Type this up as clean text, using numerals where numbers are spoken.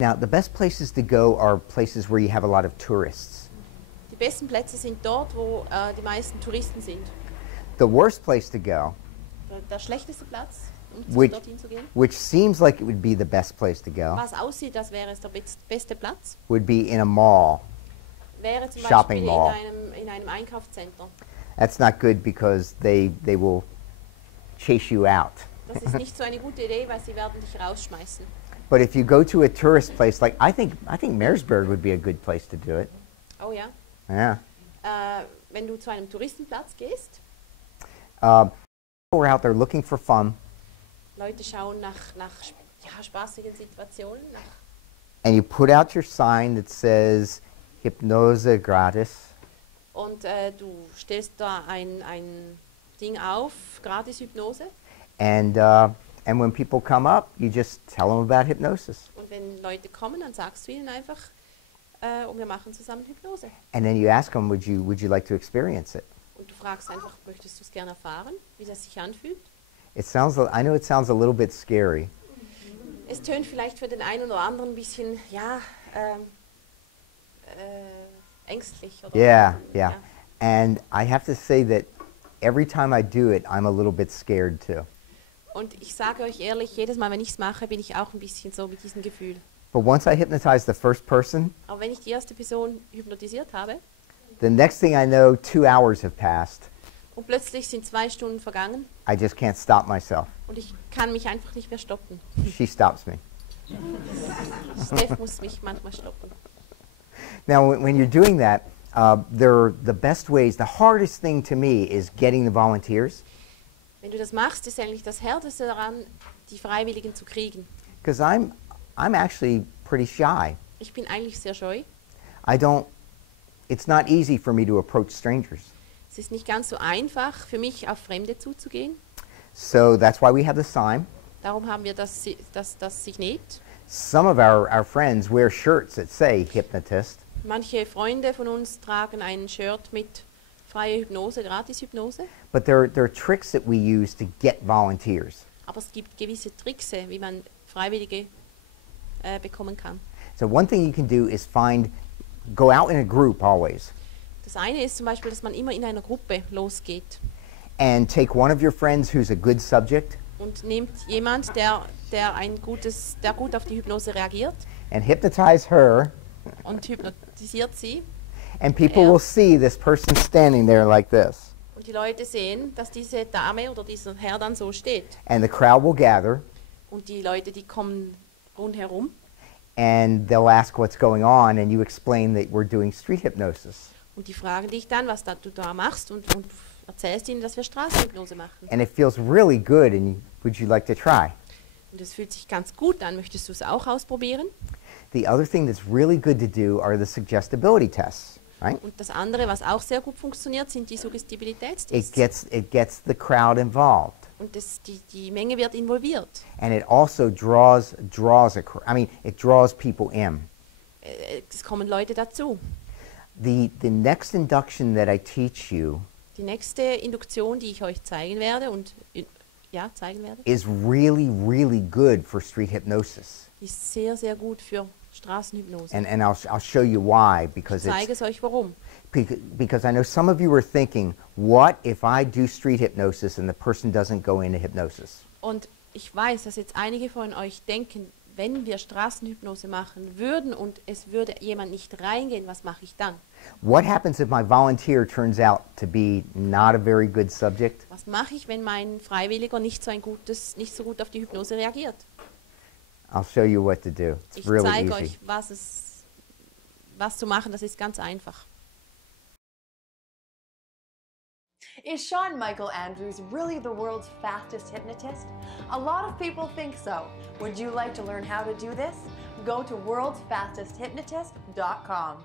Now, the best places to go are places where you have a lot of tourists. Die besten Plätze sind dort, wo die meisten Touristen sind. The worst place to go, Der schlechteste Platz, um dorthin zu gehen, which seems like it would be the best place to go, was aussieht, als wäre es der beste Platz, would be in a mall. wäre zum Shopping Beispiel mall. in einem Einkaufszentrum. That's not good because they will chase you out. Das ist nicht so eine gute Idee, weil sie werden dich rausschmeißen. But if you go to a tourist place, like I think Meersburg would be a good place to do it. Oh ja. Yeah. Wenn du zu einem Touristenplatz gehst, People are out there looking for fun, Leute schauen nach spaßigen Situationen, and you put out your sign that says Hypnose gratis, und du stellst da ein Ding auf, gratis Hypnose. and when people come up, you just tell them about hypnosis. Und wenn Leute kommen, dann sagst du ihnen einfach, und wir machen zusammen Hypnose. And then you ask them, would you like to experience it? Und du fragst einfach, möchtest du es gerne erfahren, wie das sich anfühlt? I know it sounds a little bit scary, Es tönt vielleicht für den einen oder anderen ein bisschen, ja, ängstlich. Oder yeah. Ja. And I have to say that every time I do it, I'm a little bit scared too. Und ich sage euch ehrlich, jedes Mal, wenn ich es mache, bin ich auch ein bisschen so mit diesem Gefühl. But once I hypnotize the first person, Aber wenn ich die erste Person hypnotisiert habe the next thing I know, 2 hours have passed. und plötzlich sind 2 Stunden vergangen I just can't stop myself. und ich kann mich einfach nicht mehr stoppen. She stops me. Steph muss mich manchmal stoppen. Now, when you're doing that, the best ways, the hardest thing to me is getting the volunteers. Wenn du das machst, ist eigentlich das Härteste daran, die Freiwilligen zu kriegen. Because I'm actually pretty shy. Ich bin eigentlich sehr scheu. It's not easy for me to approach strangers. Es ist nicht ganz so einfach für mich, auf Fremde zuzugehen. So that's why we have the sign. Darum haben wir das Signet. Some of our friends wear shirts that say Hypnotist. Manche Freunde von uns tragen ein Shirt mit freie Hypnose, Gratis-Hypnose. But there are tricks that we use to get volunteers. Aber es gibt gewisse Tricks, wie man Freiwillige bekommen kann. So one thing you can do is go out in a group always. Das eine ist zum Beispiel, dass man immer in einer Gruppe losgeht And take one of your friends who's a good subject und nimmt jemand, der gut auf die Hypnose reagiert and hypnotize her, und hypnotisiert sie. and people will see this person standing there like this. Und die Leute sehen, dass diese Dame oder dieser Herr dann so steht. And the crowd will gather, Und die Leute, die kommen rundherum and they'll ask what's going on, and you explain that we're doing street hypnosis. und die fragen dich dann, was du da machst und erzählst ihnen, dass wir Straßenhypnose machen. And it feels really good, and would you like to try? Und es fühlt sich ganz gut an. Möchtest du es auch ausprobieren? The other thing that's really good to do are the suggestibility tests, right? Und das andere, was auch sehr gut funktioniert, sind die Suggestibilitätstests. It gets the crowd involved. Und die Menge wird involviert. And it also draws people in. Es kommen Leute dazu. The next induction that I teach you Die nächste Induktion, die ich euch zeigen werde, is really, really good for street hypnosis. ist sehr, sehr gut für Straßenhypnose. And I'll show you why, Ich because zeige es euch warum. because I know some of you are thinking, what if I do street hypnosis and the person doesn't go into hypnosis? Und ich weiß, dass jetzt einige von euch denken, wenn wir Straßenhypnose machen würden und es würde jemand nicht reingehen, was mache ich dann? What happens if my volunteer turns out to be not a very good subject? Was mache ich, wenn mein Freiwilliger nicht so gut auf die Hypnose reagiert? I'll show you what to do. It's Ich really zeige easy. euch, was zu machen, das ist ganz einfach. Is Shawn Michael Andrews really the world's fastest hypnotist? A lot of people think so. Would you like to learn how to do this? Go to worldsfastesthypnotist.com.